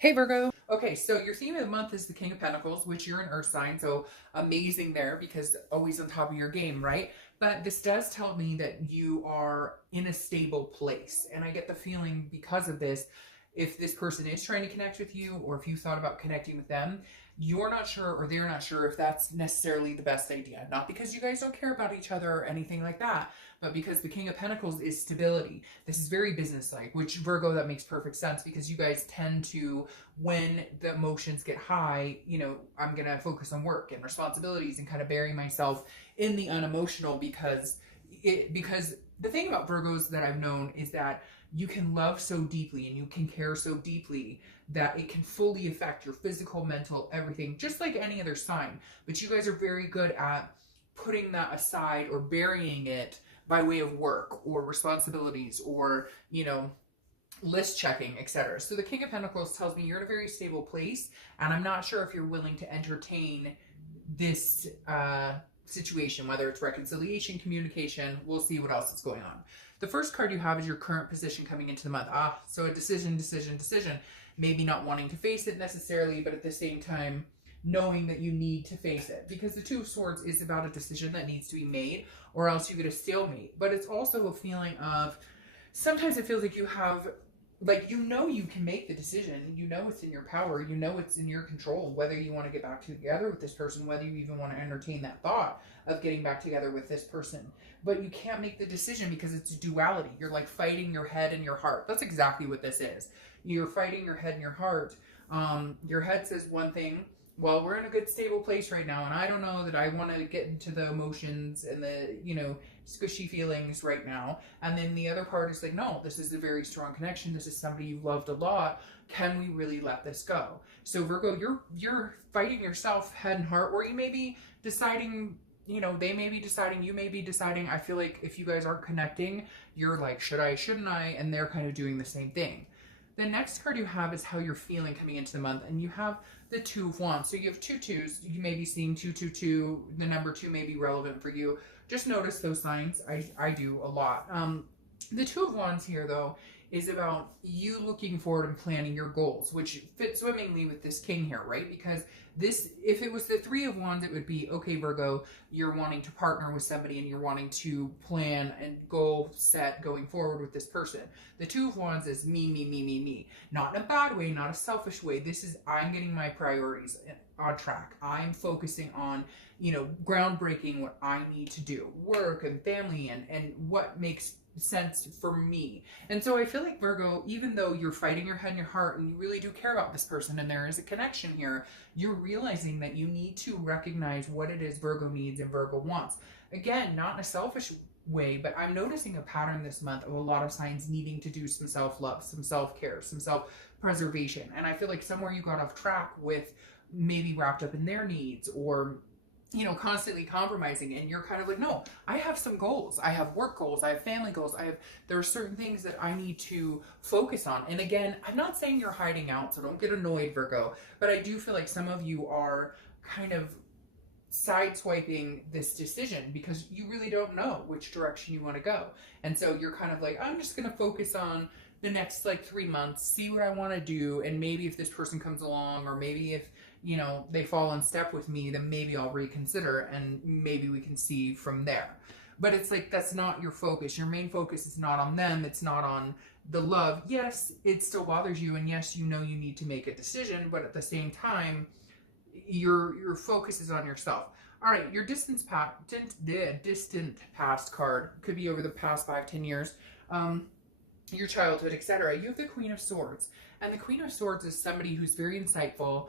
Hey Virgo. Okay, so your theme of the month is the King of Pentacles, which you're an earth sign, so amazing there because always on top of your game, right? But this does tell me that you are in a stable place. And I get the feeling because of this, if this person is trying to connect with you or if you thought about connecting with them, you're not sure or they're not sure if that's necessarily the best idea. Not because you guys don't care about each other or anything like that, but because the King of Pentacles is stability. This is very business-like, which Virgo, that makes perfect sense because you guys tend to, when the emotions get high, I'm going to focus on work and responsibilities and kind of bury myself in the unemotional because the thing about Virgos that I've known is that you can love so deeply and you can care so deeply that it can fully affect your physical, mental, everything, just like any other sign. But you guys are very good at putting that aside or burying it by way of work or responsibilities or, list checking, etc. So the King of Pentacles tells me you're in a very stable place, and I'm not sure if you're willing to entertain this situation, whether it's reconciliation, communication. We'll see what else is going on. The first card you have is your current position coming into the month. So a decision. Maybe not wanting to face it necessarily, but at the same time, knowing that you need to face it. Because the Two of Swords is about a decision that needs to be made, or else you get a stalemate. But it's also a feeling of, sometimes it feels like you have, you can make the decision, it's in your power, it's in your control, whether you want to get back together with this person, whether you even want to entertain that thought of getting back together with this person. But you can't make the decision because it's a duality. You're like fighting your head and your heart. That's exactly what this is. You're fighting your head and your heart. Your head says one thing, well, we're in a good stable place right now, and I don't know that I want to get into the emotions and the, squishy feelings right now. And then the other part is like, no, this is a very strong connection. This is somebody you've loved a lot. Can we really let this go? So Virgo, you're fighting yourself head and heart, or you may be deciding, they may be deciding, you may be deciding. I feel like if you guys aren't connecting, you're like, should I, shouldn't I? And they're kind of doing the same thing. The next card you have is how you're feeling coming into the month, and you have the Two of Wands. So you have two twos. You may be seeing 222. The number 2 may be relevant for you. Just notice those signs. I do a lot. The Two of Wands here, though, is about you looking forward and planning your goals, which fits swimmingly with this king here, right? Because this, if it was the Three of Wands, it would be, okay, Virgo, you're wanting to partner with somebody and you're wanting to plan and goal set going forward with this person. The Two of Wands is me. Not in a bad way, not a selfish way. This is, I'm getting my priorities on track. I'm focusing on, groundbreaking what I need to do, work and family and what makes sense for me. And so I feel like Virgo, even though you're fighting your head and your heart and you really do care about this person and there is a connection here, you're realizing that you need to recognize what it is Virgo needs and Virgo wants. Again, not in a selfish way, but I'm noticing a pattern this month of a lot of signs needing to do some self-love, some self-care, some self-preservation. And I feel like somewhere you got off track with maybe wrapped up in their needs or constantly compromising, and you're kind of like, no, I have some goals. I have work goals. I have family goals. There are certain things that I need to focus on. And again, I'm not saying you're hiding out, so don't get annoyed, Virgo, but I do feel like some of you are kind of sideswiping this decision because you really don't know which direction you want to go. And so you're kind of like, I'm just going to focus on the next 3 months, see what I want to do. And maybe if this person comes along, or maybe if, they fall in step with me, then maybe I'll reconsider and maybe we can see from there. But it's like, that's not your focus. Your main focus is not on them. It's not on the love. Yes, it still bothers you. And yes, you need to make a decision, but at the same time, your focus is on yourself. All right, your distant past card could be over the past 5-10 years. Your childhood, etc. You have the Queen of Swords, and the Queen of Swords is somebody who's very insightful,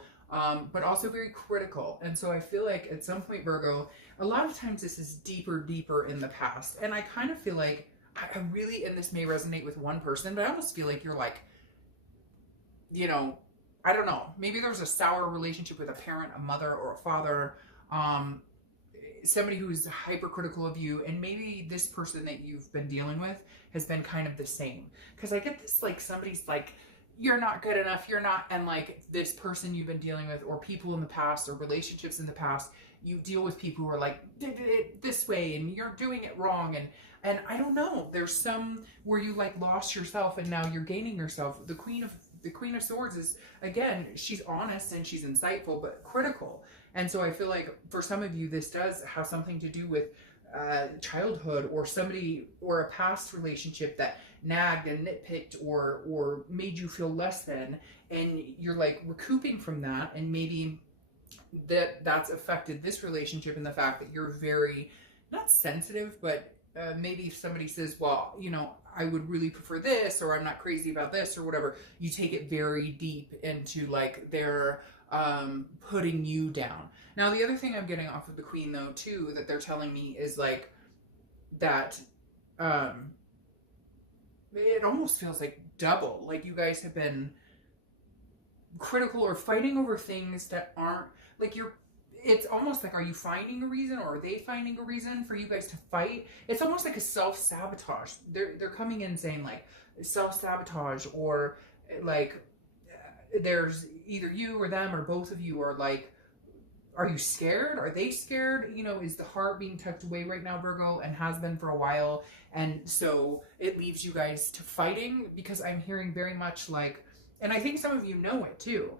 but also very critical. And so I feel like at some point, Virgo, a lot of times this is deeper in the past, and I kind of feel like I really, and this may resonate with one person, but I almost feel like you're like, I don't know, maybe there was a sour relationship with a parent, a mother, or a father, somebody who's hypercritical of you, and maybe this person that you've been dealing with has been kind of the same. Because I get this, somebody's like, you're not good enough, you're not, and this person you've been dealing with, or people in the past, or relationships in the past, you deal with people who are like, did it this way, and you're doing it wrong, and I don't know, there's some where you lost yourself, and now you're gaining yourself. The Queen of the Queen of Swords is, again, she's honest and she's insightful, but critical. And so I feel like for some of you, this does have something to do with childhood, or somebody, or a past relationship that nagged and nitpicked or made you feel less than, and you're like recouping from that, and maybe that's affected this relationship in the fact that you're very, not sensitive, but maybe if somebody says, well, you know, I would really prefer this, or I'm not crazy about this, or whatever, you take it very deep into like they're putting you down. Now, the other thing I'm getting off of the Queen, though, too, that they're telling me is like that it almost feels like double. Like you guys have been critical or fighting over things that aren't like it's almost like, are you finding a reason, or are they finding a reason for you guys to fight? It's almost like a self-sabotage. They're coming in saying like self-sabotage, or like there's either you or them or both of you are like, are you scared? Are they scared? You know, is the heart being tucked away right now, Virgo, and has been for a while? And so it leaves you guys to fighting, because I'm hearing very much like, and I think some of you know it too.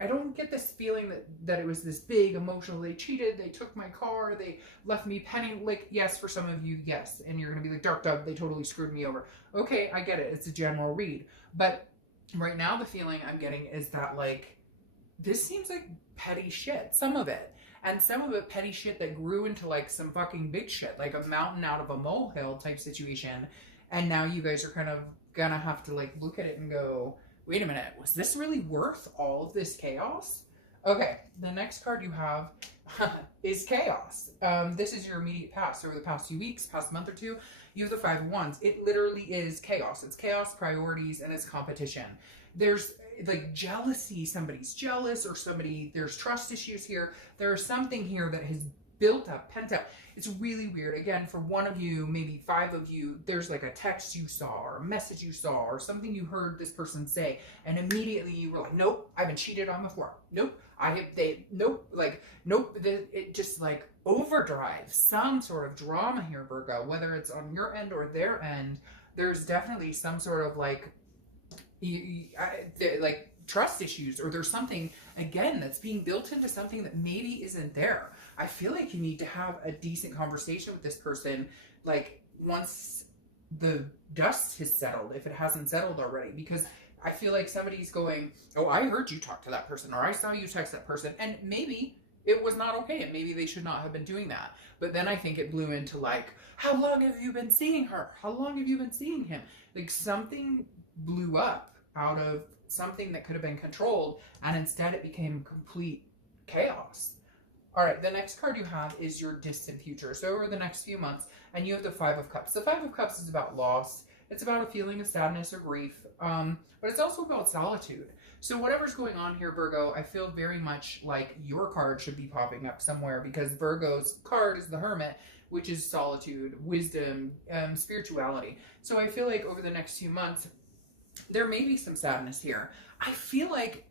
I don't get this feeling that it was this big emotional, they cheated, they took my car, they left me penny. Like, yes, for some of you, yes. And you're going to be like, Dark Dove, they totally screwed me over. Okay, I get it. It's a general read. But right now, the feeling I'm getting is that like, this seems like petty shit, some of it. And some of it petty shit that grew into like some fucking big shit, like a mountain out of a molehill type situation. And now you guys are kind of gonna have to like look at it and go, wait a minute, was this really worth all of this chaos? Okay, the next card you have is Chaos. This is your immediate past. Over the past few weeks, past month or two, you have the Five of Wands. It literally is chaos. It's chaos, priorities, and it's competition. There's like jealousy, somebody's jealous, or there's trust issues here. There's something here that has built up, pent up. It's really weird. Again, for one of you, maybe five of you, there's like a text you saw, or a message you saw, or something you heard this person say, and immediately you were like, nope, I've been cheated on before. Nope, nope. It just like overdrive, some sort of drama here, Virgo, whether it's on your end or their end. There's definitely some sort of like, like trust issues, or there's something again that's being built into something that maybe isn't there. I feel like you need to have a decent conversation with this person, like once the dust has settled, if it hasn't settled already, because I feel like somebody's going, oh, I heard you talk to that person, or I saw you text that person, and maybe it was not okay, and maybe they should not have been doing that. But then I think it blew into like, how long have you been seeing her? How long have you been seeing him? Like something blew up out of something that could have been controlled, and instead it became complete chaos. All right, the next card you have is your distant future. So over the next few months, and you have the Five of Cups. The Five of Cups is about loss. It's about a feeling of sadness or grief, but it's also about solitude. So whatever's going on here, Virgo, I feel very much like your card should be popping up somewhere, because Virgo's card is the Hermit, which is solitude, wisdom, spirituality. So I feel like over the next few months, there may be some sadness here. I feel like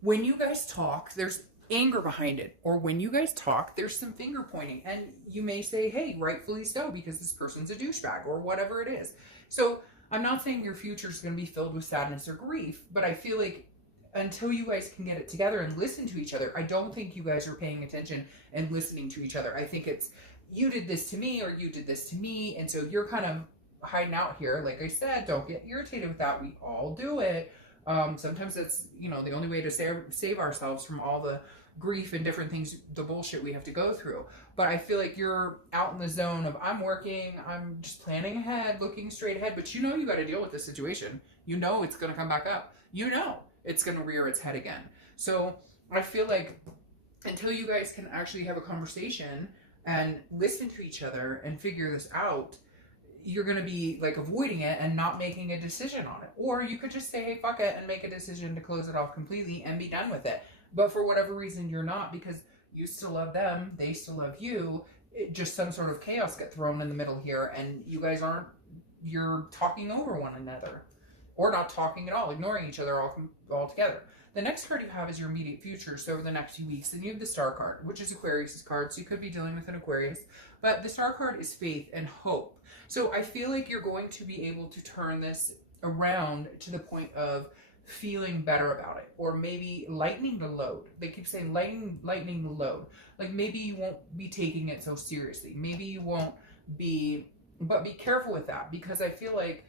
when you guys talk, there's anger behind it, or when you guys talk, there's some finger pointing, and you may say, hey, rightfully so, because this person's a douchebag, or whatever it is. So I'm not saying your future is going to be filled with sadness or grief, but I feel like until you guys can get it together and listen to each other, I don't think you guys are paying attention and listening to each other. I think it's, you did this to me, or you did this to me, and so you're kind of hiding out here. Like I said, don't get irritated with that. We all do it. Sometimes that's, you know, the only way to save ourselves from all the grief and different things, the bullshit we have to go through. But I feel like you're out in the zone of, I'm working, I'm just planning ahead, looking straight ahead, but you know you got to deal with this situation. You know it's going to come back up. You know it's going to rear its head again. So I feel like until you guys can actually have a conversation and listen to each other and figure this out, you're going to be like avoiding it and not making a decision on it. Or you could just say, hey, fuck it, and make a decision to close it off completely and be done with it. But for whatever reason, you're not, because you still love them, they still love you. Just some sort of chaos get thrown in the middle here, and you guys aren't, you're talking over one another. Or not talking at all, ignoring each other all together. The next card you have is your immediate future, so over the next few weeks. And you have the Star card, which is Aquarius's card, so you could be dealing with an Aquarius. But the Star card is faith and hope. So I feel like you're going to be able to turn this around to the point of feeling better about it, or maybe lightening the load. They keep saying lightening the load. Like maybe you won't be taking it so seriously. Maybe you won't be, but be careful with that, because I feel like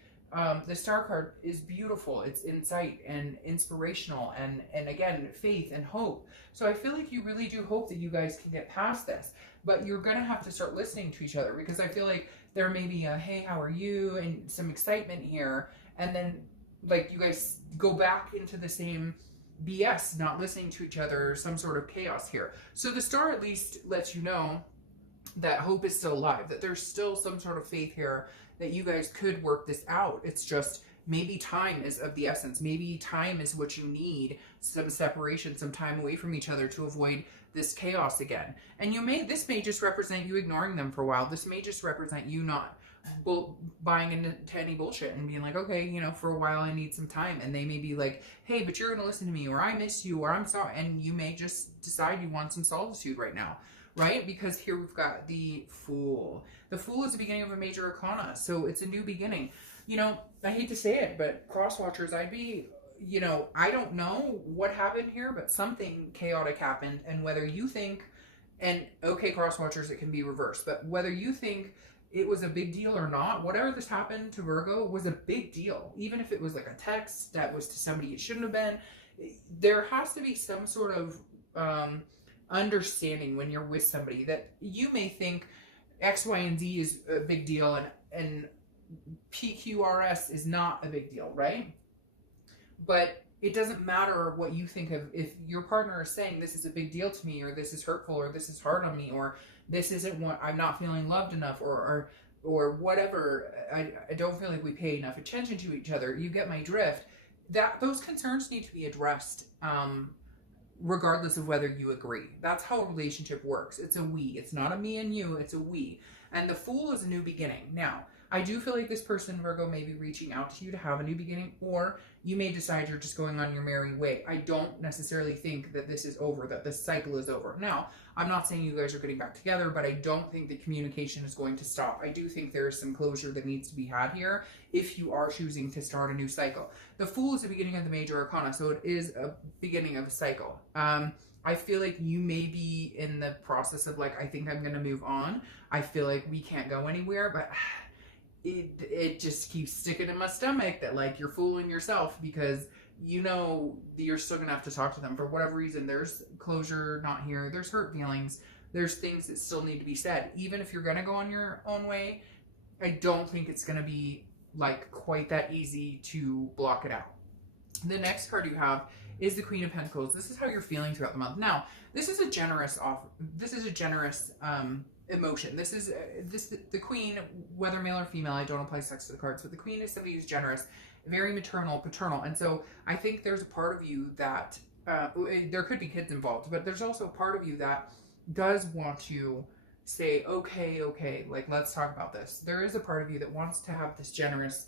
the star card is beautiful. It's insight and inspirational, and again, faith and hope. So I feel like you really do hope that you guys can get past this, but you're gonna have to start listening to each other, because I feel like there may be a hey, how are you, and some excitement here, and then like you guys go back into the same BS, not listening to each other, or some sort of chaos here. So the star at least lets you know that hope is still alive, that there's still some sort of faith here, that you guys could work this out. It's just maybe time is of the essence. Maybe time is what you need, some separation, some time away from each other to avoid this chaos again. And this may just represent you ignoring them for a while. This may just represent you not buying into any bullshit and being like, okay, you know, for a while I need some time. And they may be like, hey, but you're gonna listen to me, or I miss you, or I'm sorry. And you may just decide you want some solitude right now, right? Because here we've got the Fool. The Fool is the beginning of a major arcana, so it's a new beginning. You know, I hate to say it, but cross watchers, I'd be, you know, I don't know what happened here, but something chaotic happened. And whether you think, and okay, cross watchers, it can be reversed, but whether you think it was a big deal or not, whatever this happened to Virgo was a big deal. Even if it was like a text that was to somebody it shouldn't have been, there has to be some sort of understanding when you're with somebody that you may think X, Y, and Z is a big deal, and PQRS is not a big deal, right? But it doesn't matter what you think of. If your partner is saying this is a big deal to me, or this is hurtful, or this is hard on me, or this isn't what I'm not feeling loved enough, or whatever, I don't feel like we pay enough attention to each other. You get my drift. That those concerns need to be addressed, regardless of whether you agree. That's how a relationship works. It's a we. It's not a me and you. It's a we. And the Fool is a new beginning. Now, I do feel like this person, Virgo, may be reaching out to you to have a new beginning, or you may decide you're just going on your merry way. I don't necessarily think that this is over, that this cycle is over. Now, I'm not saying you guys are getting back together, but I don't think the communication is going to stop. I do think there is some closure that needs to be had here if you are choosing to start a new cycle. The Fool is the beginning of the major arcana, so it is a beginning of a cycle. I feel like you may be in the process of like, I think I'm going to move on. I feel like we can't go anywhere, but it just keeps sticking in my stomach that like you're fooling yourself, because you know you're still gonna have to talk to them for whatever reason. There's closure not here. There's hurt feelings. There's things that still need to be said. Even if you're gonna go on your own way, I don't think it's gonna be like quite that easy to block it out. The next card you have is the Queen of Pentacles. This is how you're feeling throughout the month. Now, this is a generous offer. This is a generous emotion. This is the Queen, whether male or female, I don't apply sex to the cards, but the Queen is somebody who's generous, very maternal, paternal. And so I think there's a part of you that there could be kids involved, but there's also a part of you that does want to say, okay, like let's talk about this. There is a part of you that wants to have this generous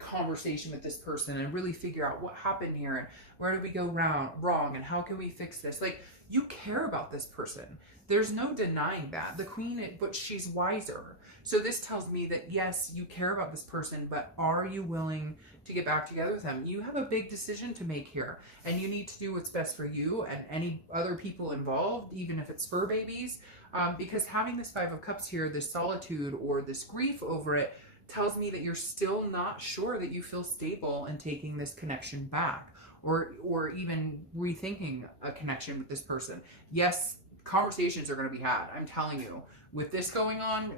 conversation with this person and really figure out what happened here and where did we go wrong and how can we fix this. Like, you care about this person. There's no denying that. The Queen, but she's wiser. So this tells me that yes, you care about this person, but are you willing to get back together with them? You have a big decision to make here, and you need to do what's best for you and any other people involved, even if it's fur babies, because having this Five of Cups here, this solitude or this grief over it, tells me that you're still not sure that you feel stable in taking this connection back, or even rethinking a connection with this person. Yes, conversations are going to be had. I'm telling you, with this going on,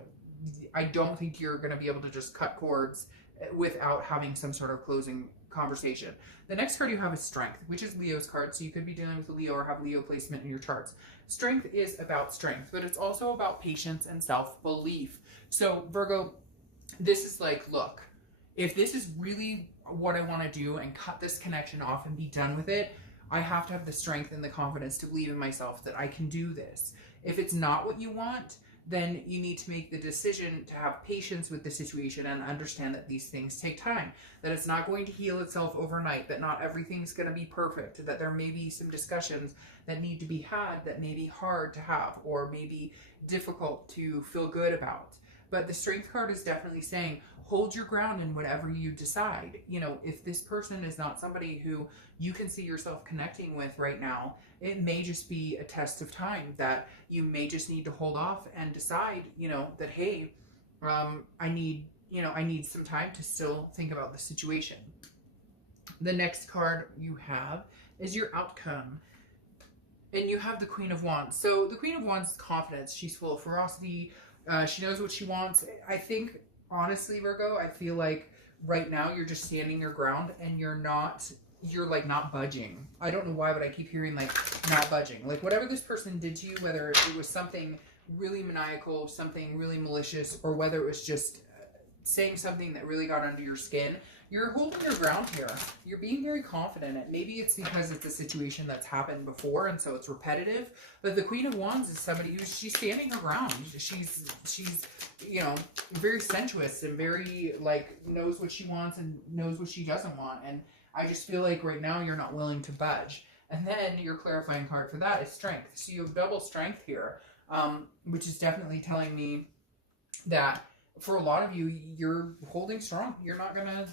I don't think you're going to be able to just cut cords without having some sort of closing conversation. The next card you have is Strength, which is Leo's card. So you could be dealing with a Leo or have Leo placement in your charts. Strength is about strength, but it's also about patience and self-belief. So Virgo, this is like, look, if this is really what I want to do and cut this connection off and be done with it, I have to have the strength and the confidence to believe in myself that I can do this. If it's not what you want, then you need to make the decision to have patience with the situation and understand that these things take time, that it's not going to heal itself overnight, that not everything's going to be perfect, that there may be some discussions that need to be had that may be hard to have or maybe difficult to feel good about. But the Strength card is definitely saying, hold your ground in whatever you decide. You know, if this person is not somebody who you can see yourself connecting with right now, it may just be a test of time that you may just need to hold off and decide, you know, that, hey, I need some time to still think about the situation. The next card you have is your outcome. And you have the Queen of Wands. So the Queen of Wands is confidence. She's full of ferocity. She knows what she wants. I think, honestly, Virgo, I feel like right now you're just standing your ground and you're like not budging. I don't know why, but I keep hearing like not budging. Like whatever this person did to you, whether it was something really maniacal, something really malicious, or whether it was just saying something that really got under your skin, you're holding your ground here. You're being very confident. And maybe it's because it's a situation that's happened before and so it's repetitive. But the Queen of Wands is somebody who's she's standing her ground. She's you know, very sensuous and very like knows what she wants and knows what she doesn't want. And I just feel like right now you're not willing to budge. And then your clarifying card for that is strength. So you have double strength here, which is definitely telling me that for a lot of you, you're holding strong. You're not going to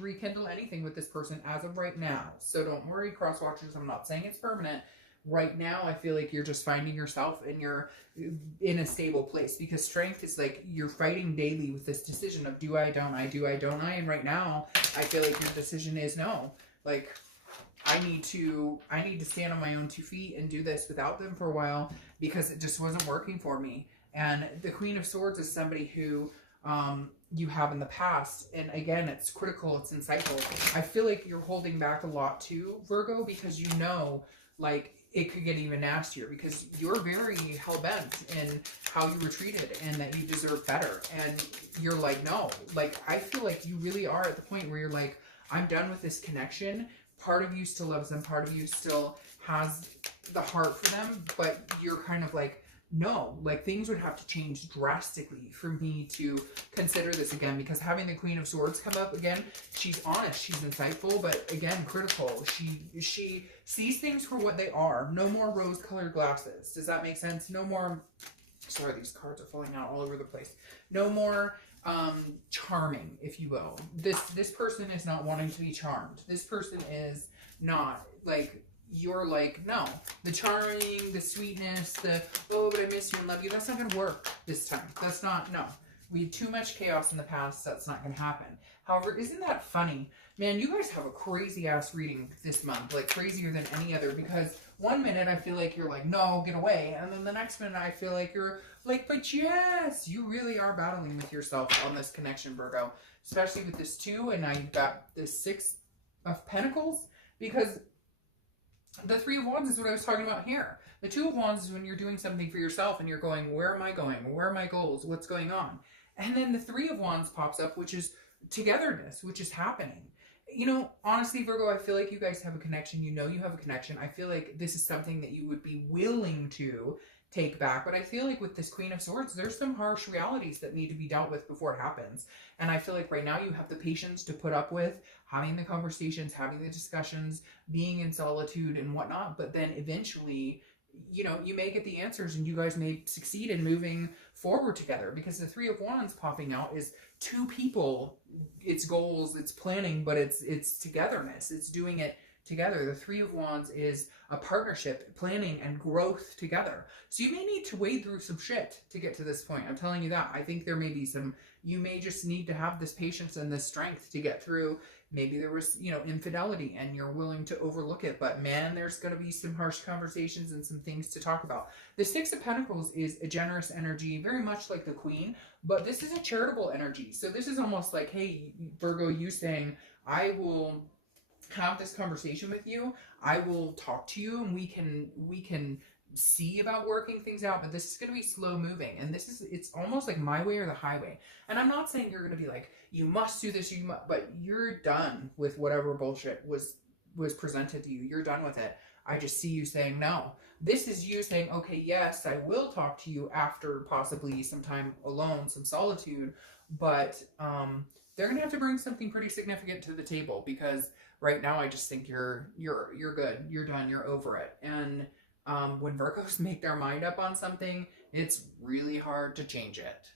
rekindle anything with this person as of right now. So don't worry, cross watchers. I'm not saying it's permanent. Right now, I feel like you're just finding yourself and you're in a stable place, because strength is like you're fighting daily with this decision of do I, don't I, do I, don't I? And right now, I feel like your decision is no. Like, I need to stand on my own 2 feet and do this without them for a while because it just wasn't working for me. And the Queen of Swords is somebody who you have in the past. And again, it's critical, it's insightful. I feel like you're holding back a lot too, Virgo, because you know, like, it could get even nastier because you're very hell-bent in how you were treated and that you deserve better. And you're like, no, like, I feel like you really are at the point where you're like, I'm done with this connection. Part of you still loves them. Part of you still has the heart for them, but you're kind of like, no, like things would have to change drastically for me to consider this again, because having the Queen of Swords come up again, she's honest, she's insightful, but again, critical. She sees things for what they are. No more rose-colored glasses. Does that make sense? No more, sorry, these cards are falling out all over the place. No more charming, if you will. This person is not wanting to be charmed. This person is not like, you're like, no, the charming, the sweetness, the, oh, but I miss you and love you, that's not going to work this time. That's not, no. We had too much chaos in the past. That's not going to happen. However, isn't that funny? Man, you guys have a crazy ass reading this month, like crazier than any other, because one minute I feel like you're like, no, get away. And then the next minute I feel like you're like, but yes, you really are battling with yourself on this connection, Virgo, especially with this 2. And now you've got this 6 of Pentacles, because the 3 of Wands is what I was talking about here. The 2 of Wands is when you're doing something for yourself and you're going, where am I going? Where are my goals? What's going on? And then the 3 of Wands pops up, which is togetherness, which is happening. You know, honestly, Virgo, I feel like you guys have a connection. You know you have a connection. I feel like this is something that you would be willing to take back. But I feel like with this Queen of Swords, there's some harsh realities that need to be dealt with before it happens. And I feel like right now you have the patience to put up with having the conversations, having the discussions, being in solitude and whatnot. But then eventually, you know, you may get the answers and you guys may succeed in moving forward together, because the 3 of Wands popping out is 2 people. It's goals, it's planning, but it's togetherness. It's doing it together. The 3 of Wands is a partnership, planning and growth together. So you may need to wade through some shit to get to this point. I'm telling you that. I think there may be some, you may just need to have this patience and this strength to get through. Maybe there was, you know, infidelity and you're willing to overlook it, but man, there's going to be some harsh conversations and some things to talk about. The 6 of Pentacles is a generous energy, very much like the Queen, but this is a charitable energy. So this is almost like, hey, Virgo, you saying, I will have this conversation with you. I will talk to you and we can see about working things out, but this is going to be slow moving. And it's almost like my way or the highway. And I'm not saying you're going to be like, you must do this, but you're done with whatever bullshit was presented to you. You're done with it. I just see you saying no. This is you saying, okay, yes, I will talk to you after possibly some time alone, some solitude, but they're going to have to bring something pretty significant to the table, because right now I just think you're good. You're done. You're over it. And when Virgos make their mind up on something, it's really hard to change it.